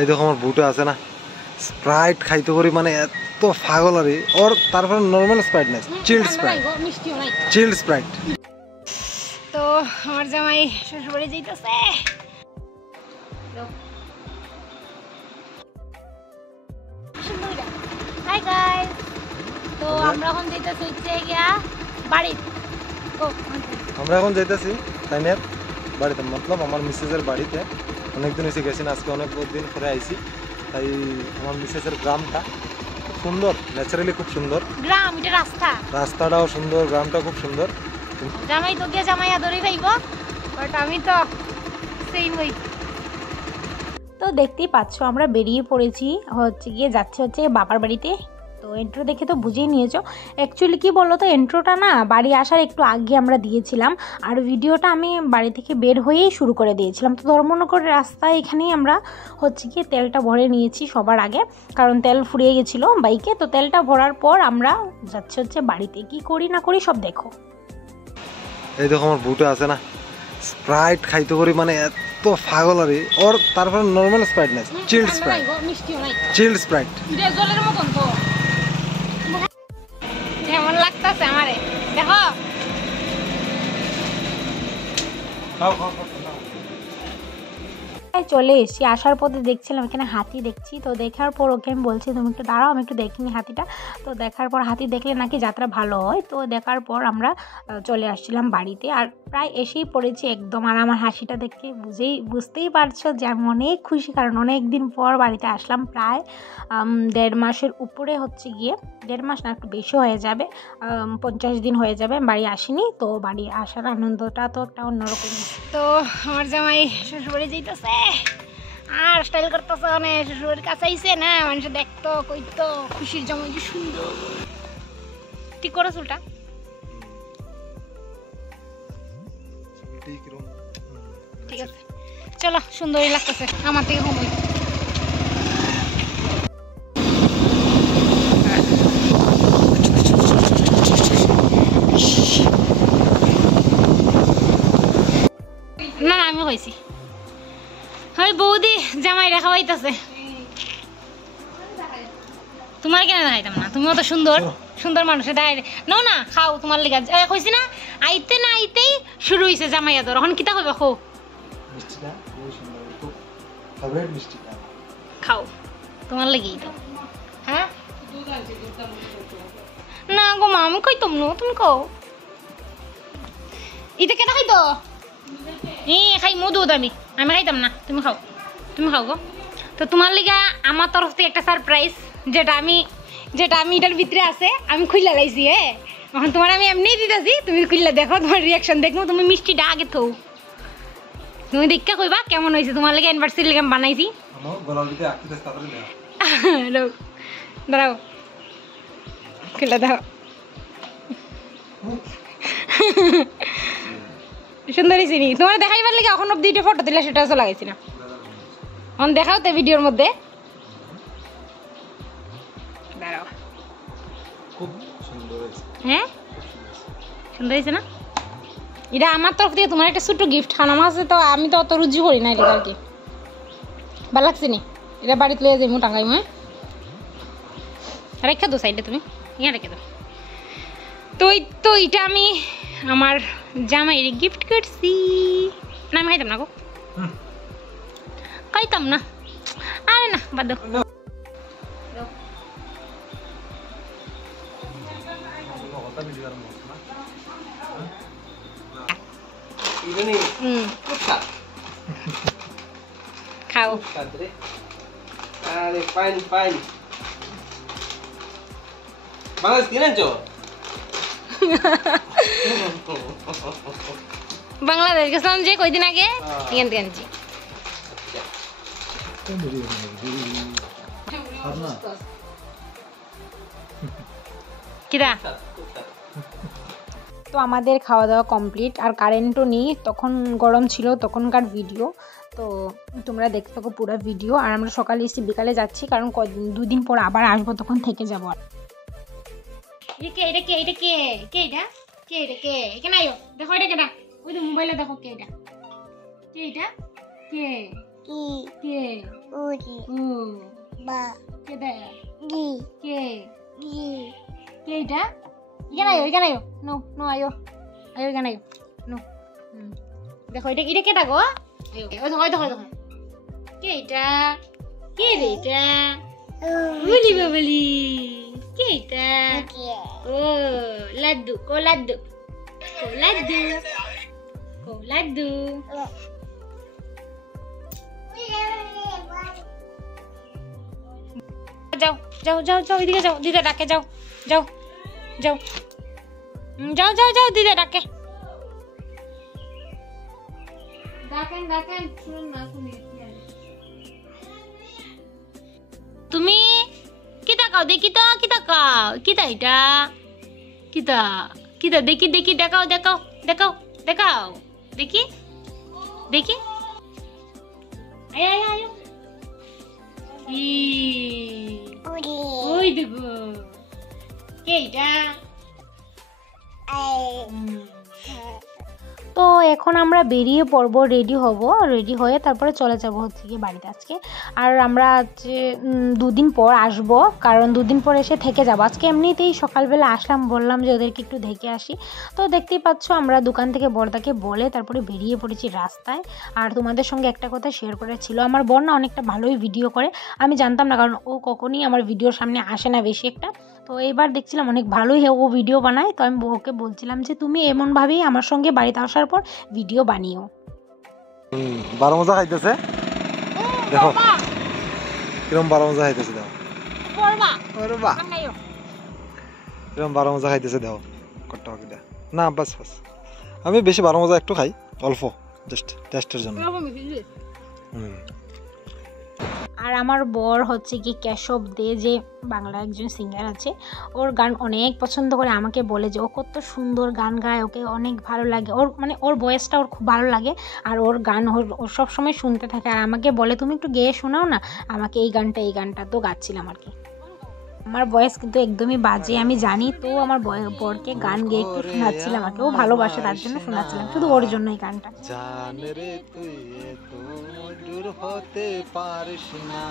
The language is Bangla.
এই দেখো আমার বুটে আছে না স্প্রাইট খাইতে করি মানে এত পাগল আর ওর তারপর নরমাল স্প্রাইট না চিল্ড স্প্রাইট চিল্ড স্প্রাইট। তো আমার জামাই শ্বশুরবাড়ি যাইতেছে। হাই গাইস, তো আমরা এখন যাইতেছি হচ্ছে গিয়া বাড়ি। আমরা এখন যাইতেছি তাইনের বাড়িতে, মতলব আমার মিসেসের বাড়িতে। অনেকদিন এসে গেছি না, আজকে অনেক দিন পরে আইছি। তাই আমার মিসেসের গ্রামটা খুব সুন্দর, ন্যাচারালি খুব সুন্দর গ্রাম, এটা রাস্তাটাও সুন্দর, গ্রামটা খুব সুন্দর। জামাই তো গিয়ে জামাই আদরই পাইব, বাট আমি তো সেই হই। তো দেখতেই পাচ্ছ আমরা বেরিয়ে পড়েছি, হচ্ছে গিয়ে যাচ্ছে হচ্ছে বাবার বাড়িতে। তো এন্ট্রো দেখে তো বুঝেই নিয়েছো। অ্যাকচুয়ালি কি বলো তো, এন্ট্রোটা না বাড়ি আসার একটু আগে আমরা দিয়েছিলাম, আর ভিডিওটা আমি বাড়ি থেকে বের হয়েই শুরু করে দিয়েছিলাম। তো ধর্মনগর রাস্তায় এখানেই আমরা হচ্ছে গিয়ে তেলটা ভরে নিয়েছি সবার আগে, কারণ তেল ফুরিয়ে গেছিলো বাইকে। তো তেলটা ভরার পর আমরা যাচ্ছি হচ্ছে বাড়িতে। কি করি না করি সব দেখো। এই দেখো আমার বুটে আছে না স্প্রাইট খাইতে করি মানে এত পাগল আর ওর তারপর নরমাল স্প্রাইট না চিল্ড স্প্রাইট, চিল্ড স্প্রাইট। জলের মতন তো যেমন লাগতেছে আমারে, দেখো। চলে এসেছি, আসার পথে দেখছিলাম এখানে হাতি দেখছি। তো দেখার পর ওকে আমি বলছি তুমি একটু দাঁড়াও, আমি একটু দেখিনি হাতিটা। তো দেখার পর হাতি দেখলে নাকি যাত্রা ভালো হয়। তো দেখার পর আমরা চলে আসছিলাম বাড়িতে, আর প্রায় এসেই পড়েছি একদম। আর আমার হাসিটা দেখে বুঝতেই পারছো যে আমি অনেক খুশি, কারণ অনেক দিন পর বাড়িতে আসলাম। প্রায় 1.5 মাসের উপরে হচ্ছে গিয়ে, 1.5 মাস না একটু বেশি হয়ে যাবে, 50 দিন হয়ে যাবে বাড়ি আসিনি। তো বাড়ি আসার আনন্দটা তো একটা অন্যরকম। তো আমার জামাই শ্বশুরবাড়ি যাইতেছে আর স্টাইল করতেছে, মানে শ্বশুরের কাছে আইসে না, মানুষ দেখতো কইতো খুশির জামাই কি সুন্দর। ঠিক করো চুলটা, ঠিক আছে চলো, সুন্দরই লাগতেছে আমার থেকে সময়। না না আমি হয়েছি, হয় বৌদি জামাই রেখা হইতাছে। তোমার কেন দেখাইতাম না, তুমিও তো সুন্দর সুন্দর মানুষের দেখাই নাও না, খাও তোমার লেগে কইছি না। আইতে না আইতেই শুরু হয়েছে জামাই আদর, এখন কিতা কইবা খো খাও তোমার লেগেই তো। হ্যাঁ না গো মা আমি কইতাম না, তুমি কও। এটা কেটা খাইতো খাই মধু আমি খাইতাম না, তুমি খাও, তুমি খাও গো। তো তোমার লিগা আমার তরফ থেকে একটা সারপ্রাইজ, যেটা আমি এটার ভিতরে আছে আমি খুইলা লাইছি। এখন তোমার আমি এমনি দিতেছি, তুমি খুইলা দেখো, তোমার রিয়াকশন দেখবো। তুমি মিষ্টিটা আগে তো তুমি দেখে কইবা কেমন হয়েছে। তোমার লিগে অ্যানিভার্সারি লিগে বানাইছি। দাঁড়াও খুইলা দাও, সুন্দর হয়েছে নি। তোমার দেখাইবার লিগে এখন অব্দি দুইটা ফটো দিলে, সেটা তো লাগাইছি না। এখন দেখাও তো ভিডিওর মধ্যে, দাঁড়াও। হ্যাঁ সুন্দর হয়েছে না? এটা আমার তরফ থেকে তোমার একটা ছোট্ট গিফট। খানা মাছে তো আমি তো অত রুজি করি না, এটা আর কি ভালো লাগছে নি। এটা বাড়িতে লয়ে যাই টাঙ্গাই। হ্যাঁ রেখে দো সাইডে, তুমি ইয়া রেখে দো। তো এটা আমি আমার জামাইয়ের গিফট করছি। না আমি খাইতাম না গো, খাইতাম না। আরে না বাদ দাও। খাও আরে ফাইন ফাইন। বাংলাদেশ কিনে আনছো? বাংলাদেশ গেছিলাম যে কয়দিন আগে, এখান থেকে আনছি। কিরা তো আমাদের খাওয়া দাওয়া কমপ্লিট, আর কারেন্টও নেই। তখন গরম ছিল তখনকার ভিডিও, তো তোমরা দেখতে থাকো পুরো ভিডিও। আর আমরা সকালে এসে বিকালে যাচ্ছি, কারণ 2 দিন পর আবার আসবো, তখন থেকে যাবো। এখানে আয়ো, দেখো এটা কেটা, ওই যে মোবাইলে দেখো কে এটা, কে এটা, কে কে উ কে দে কে কে এটা এখানে আয়ো নো নো আয়ো এখানে আয়ো নো দেখো এটা এটা কেটা গো আয়ো দেখো কে এটা কে রে এটা বলি বাবলি কে এটা ও লাড্ডু লাড্ডু যাও যাও যাও যাও এদিকে যাও দিদা ডাকে যাও যাও যাও যাও যাও যাও দিদা ডাকে ডাকেন শুনুন না তুমি কি তাকাও দেখি তো কি তাকাও কিতা এটা কিতা কিতা দেখি দেখি দেখাও দেখাও দেখাও দেখাও দেখি দেখি আয় আয় আয় ওই দেখো কে এটা তো এখন আমরা বেরিয়ে পড়বো রেডি হব রেডি হয়ে তারপরে চলে যাব হচ্ছে গিয়ে বাড়িতে আজকে আর আমরা যে 2 দিন পর আসব কারণ 2 দিন পর এসে থেকে যাব আজকে এমনিতেই সকালবেলা আসলাম বললাম যে ওদেরকে একটু দেখে আসি তো দেখতেই পাচ্ছ আমরা দোকান থেকে বড়দাকে বলে তারপরে বেরিয়ে পড়েছি রাস্তায় আর তোমাদের সঙ্গে একটা কথা শেয়ার করার ছিল আমার বোন না অনেকটা ভালোই ভিডিও করে আমি জানতাম না কারণ ও কখনই আমার ভিডিওর সামনে আসে না বেশি একটা তো এবার দেখছিলাম অনেক ভালোই ও ভিডিও বানায় তো আমি ওকে বলছিলাম যে তুমি এমনভাবেই আমার সঙ্গে বাড়িতে আসার পর ভিডিও বানিও 12 মজা খাইতেছে দেখো কিরম 12 মজা খাইতেছে দেখো ওরে বাহ কিরম 12 মজা খাইতেছে দেখো কট্টা হকি দা না বাস বাস আমি বেশি 12 মজা একটু খাই অল্প জাস্ট টেস্টের জন্য আর আমার বর হচ্ছে কি কেশব দে যে বাংলা একজন সিঙ্গার আছে ওর গান অনেক পছন্দ করে আমাকে বলে যে ও কত সুন্দর গান গায় ওকে অনেক ভালো লাগে ওর মানে ওর ভয়েসটা ওর খুব ভালো লাগে আর ওর গান ওর সবসময় শুনতে থাকে আর আমাকে বলে তুমি একটু গেয়ে শোনাও না আমাকে এই গানটা তো গাচ্ছিলাম আর কি আমার ভয়েস কিন্তু একদমই বাজে আমি জানি তো আমার বরকে গান গেয়ে একটু শোনাচ্ছিলাম আমাকে ও ভালোবাসে তার জন্য শোনাচ্ছিলাম শুধু ওর জন্য এই গানটা জান রে তুই এত দূর হতে পারিস না